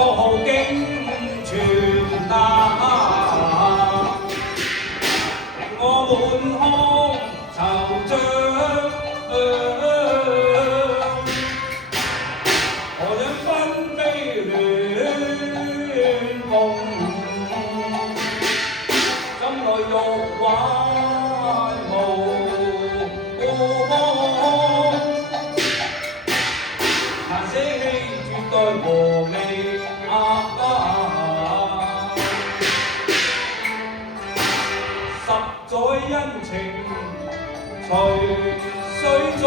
國號經傳達，我滿腔惆悵，何想分飛亂夢，心內欲挽無望，難捨棄絕代和味十載恩情隨水中。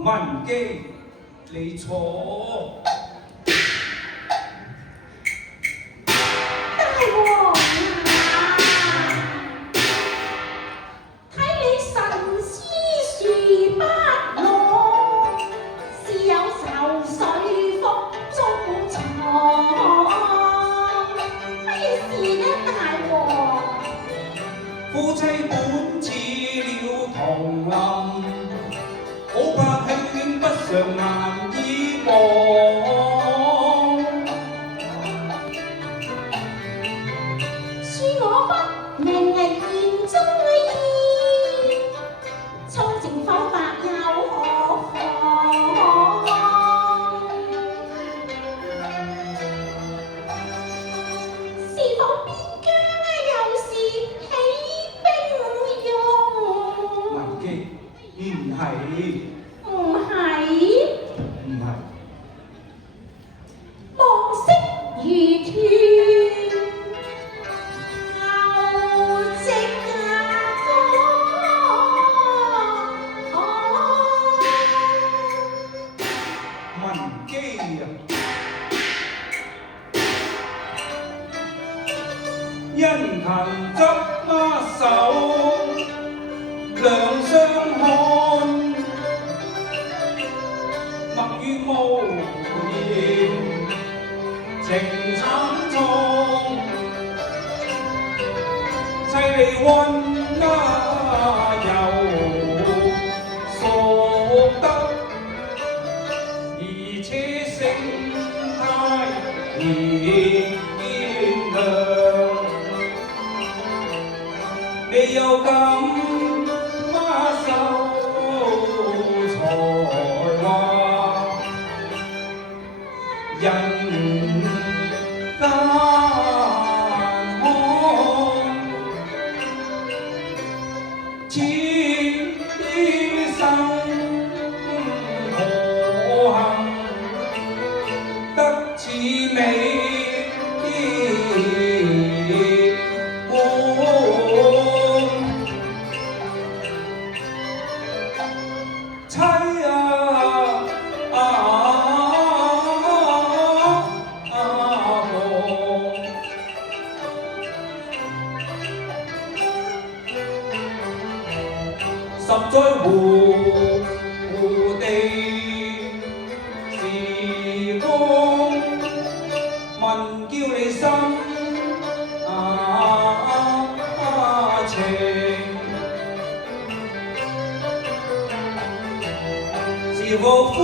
文姬，你錯。大王啊，睇你神思殊不露，是有愁緒腹中藏。咩事呢，大王？夫妻本似了銅林。好怕卿不常難以忘，恕我不明言中意，蒼情剖白又何妨？是否邊疆又是起兵用？文姬，唔係。唔係，唔係，黃色如斷，牛隻文姬啊，殷勤執孖手，兩相看。默於無言，情慘重，凄厲溫又熟得，而且聲態賢良，你又敢馬手才華？人間看，此生可幸得此美妻十載胡地時光，問叫你心情，是否夫？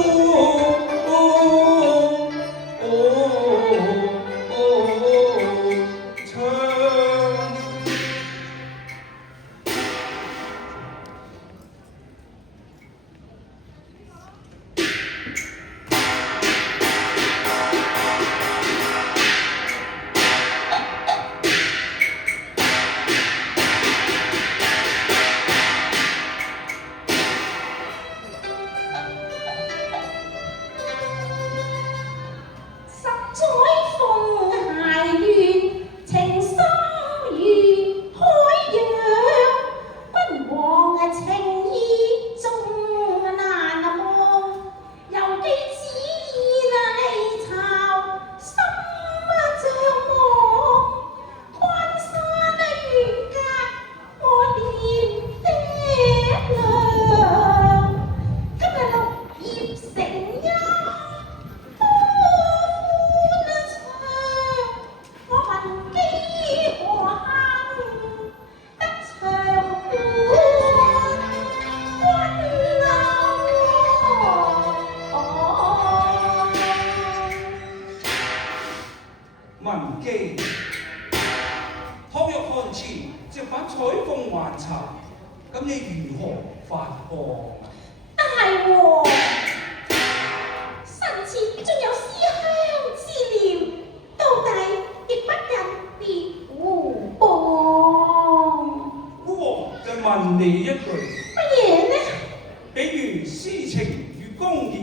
採鳳還茶，咁你如何發光啊？大王，臣妾仲有思鄉之念，到底亦不忍別胡邦。孤王就問你一句，乜嘢呢？比如私情與公義，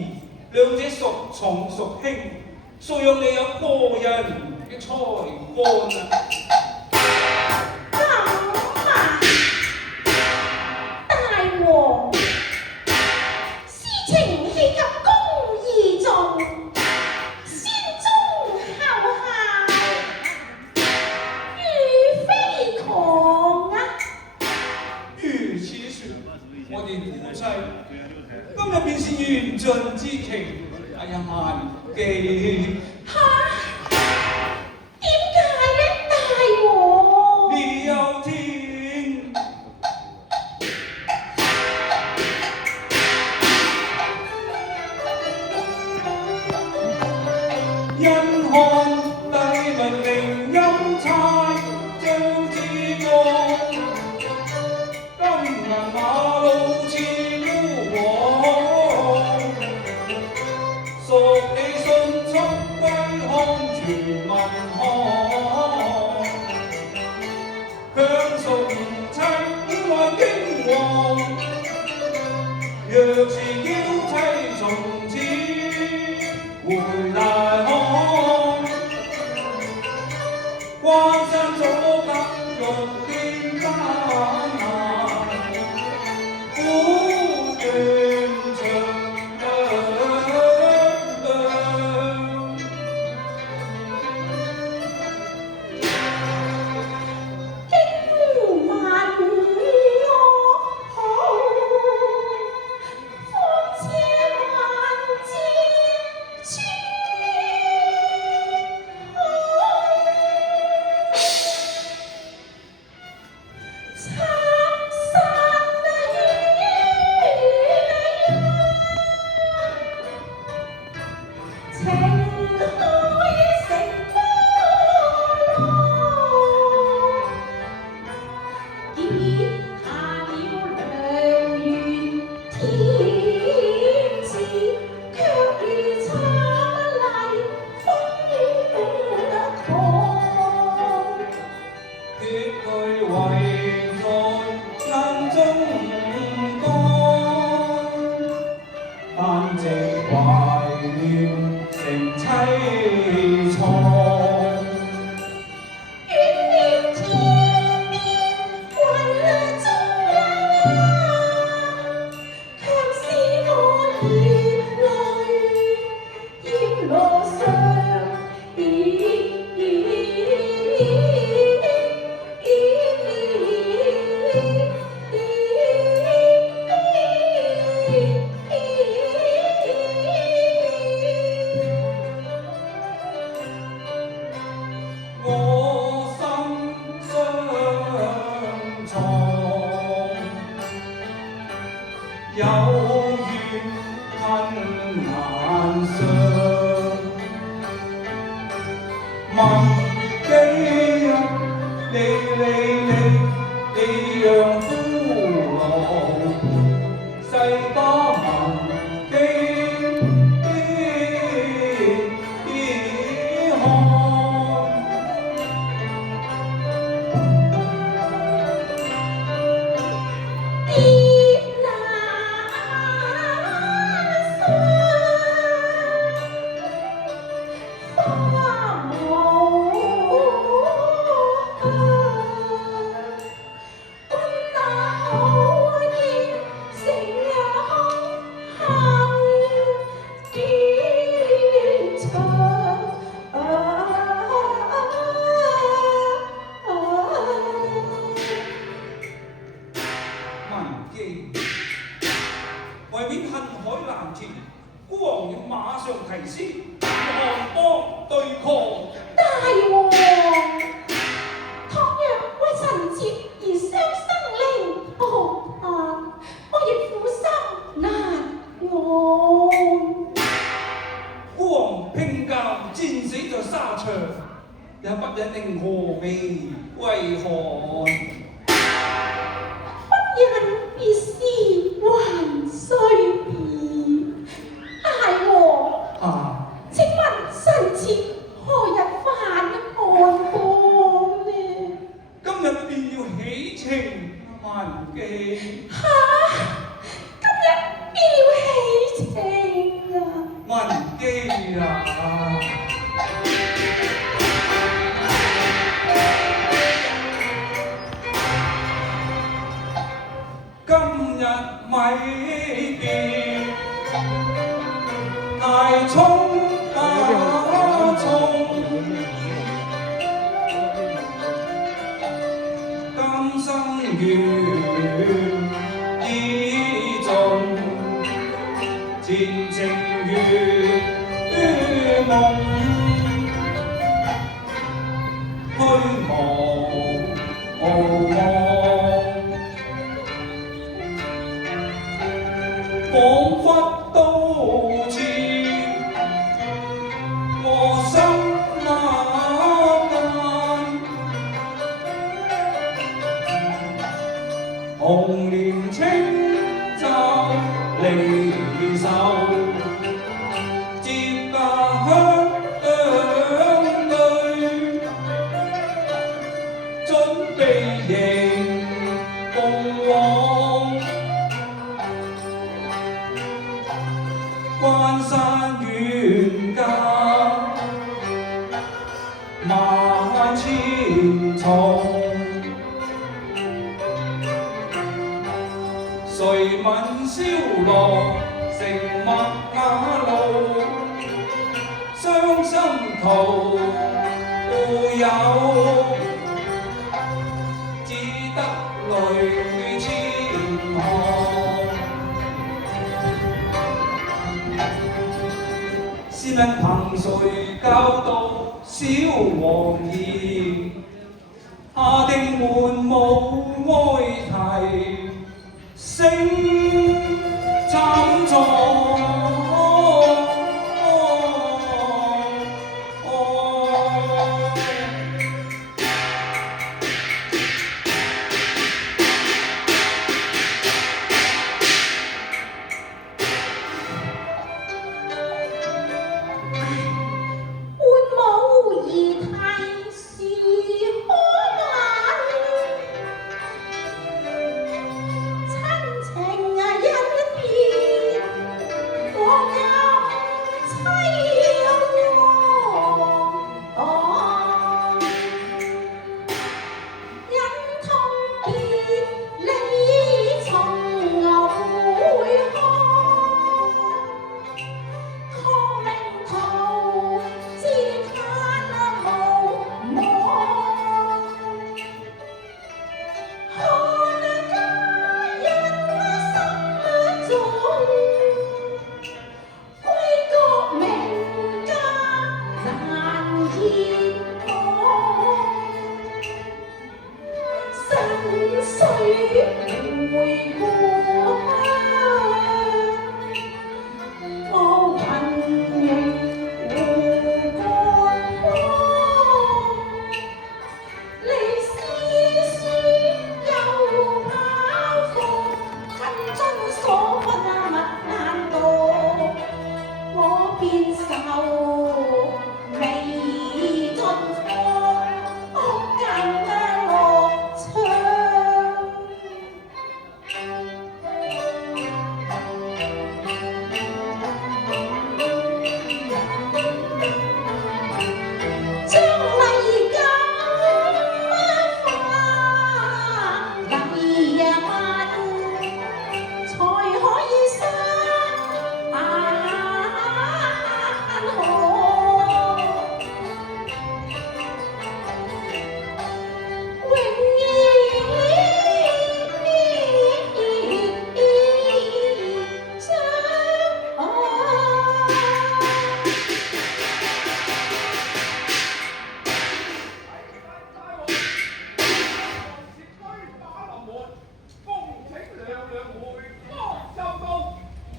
兩者孰重孰輕？誰讓你有過人嘅才幹啊？咁啊，大王，私情豈及公義重，先忠後孝，如非狂啊！如此說，我哋夫妻今日便是緣盡之期。哎呀，萬記，嚇，點解呢，大王？你有天，因看帝文明音差張之光，金銀馬路似烏黃，屬你迅速歸漢全民看，強屬妻本來經王，若是嬌妻從此回大漢，關山阻隔玉劍單難，苦斷腸。有緣恨難相，問幾日你讓夫勞世多聞幾看。為免恨海難填，孤王要馬上提師，韓邦對抗。大王，倘若為臣妾而傷生靈，何盼我亦苦心難安。孤王拼教戰死在沙場，也不忍令峨眉歸漢。別，太匆匆，今生緣已盡，前程如夢，虛無無望，彷彿都似我心那間，紅蓮清酒離愁，接家鄉對，準備迎共往，關山遠隔萬千重，誰問蕭落成麥雅路，傷心途有，只得淚千行。試問憑誰教導小王兒，下定門無愛啼，聲慘狀。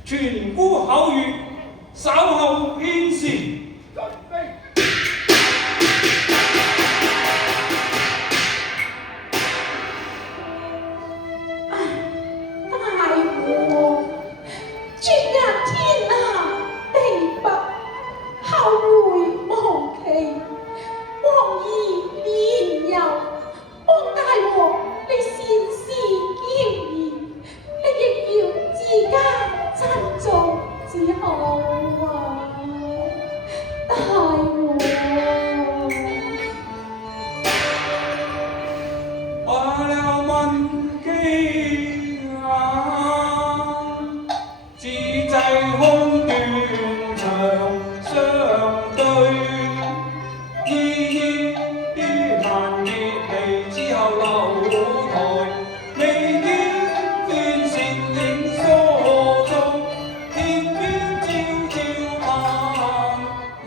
傳孤口語，稍後片時。罷了問機啊！看斷腸相對，依依難別離之後樓台，未見斷線影疏蹤，偏偏悄悄盼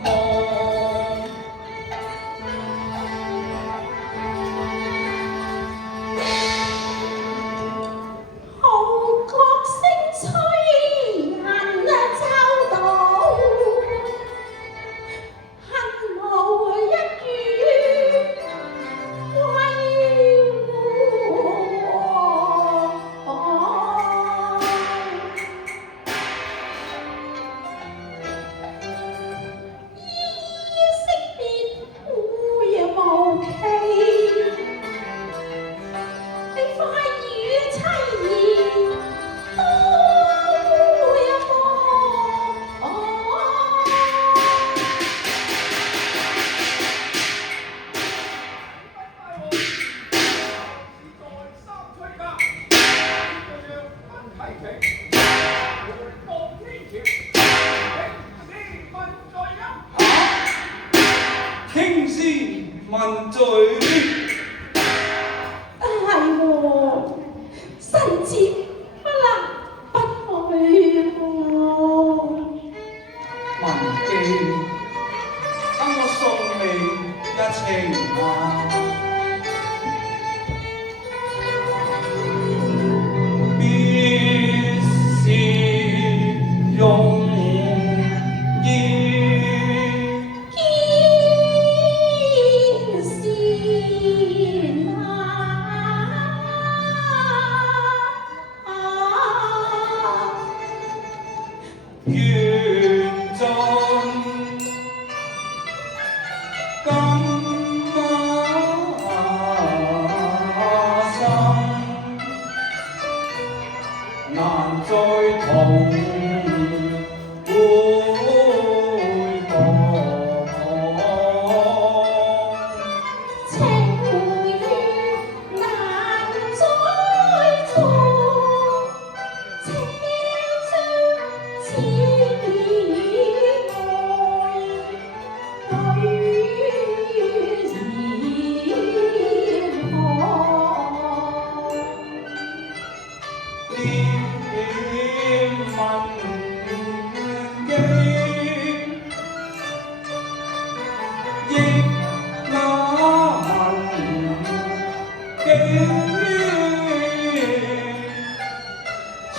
望。號角聲催人找到，恨無一語歸還。依依惜別故若無期，你快與妻兒都一個。興師問罪，大王，臣妾不能不去喎。文記，等我送你一程啊！必是容易。見是緣盡今生，難再同會講。情緣難再續，情將此別愛，對兒何？念文記，憶那文記，此去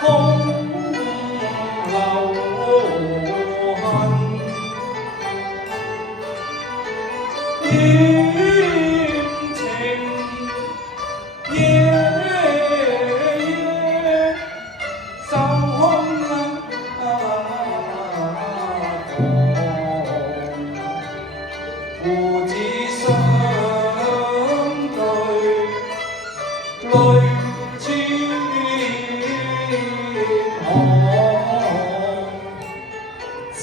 空留痕。厭情夜夜受空父子相對，淚千行。此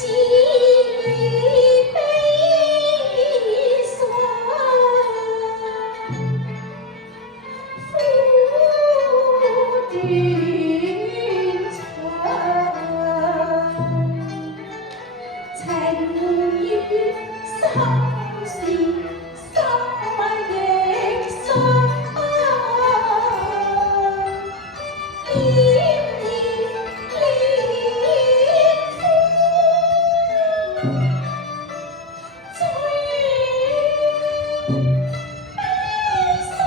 悲傷，苦斷腸，情於心事，心亦傷。念念烈風，最悲傷。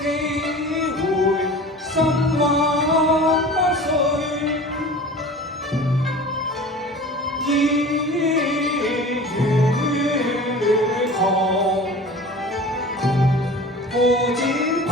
幾回心話碎，已與狂父子朋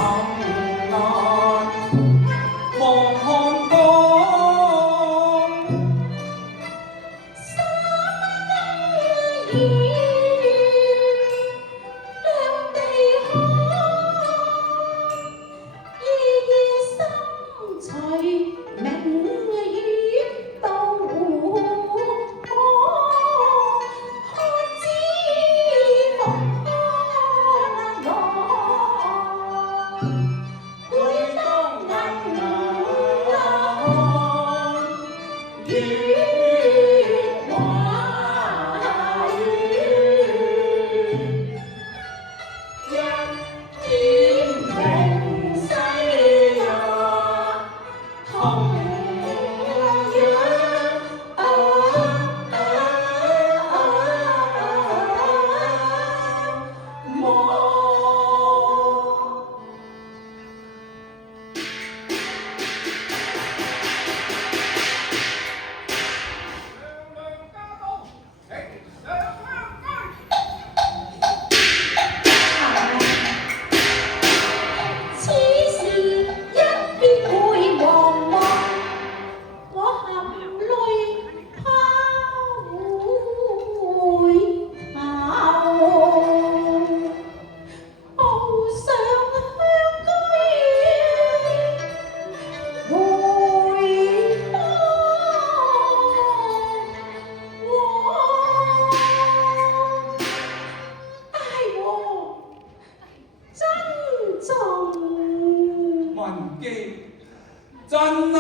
真那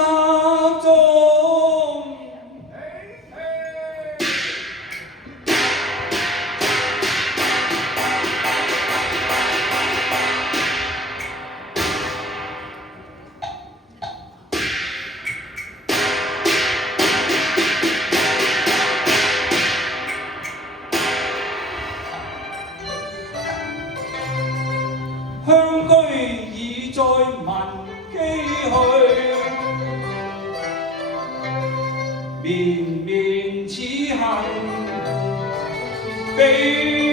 中。鄉居已在聞幾去，綿綿此恨比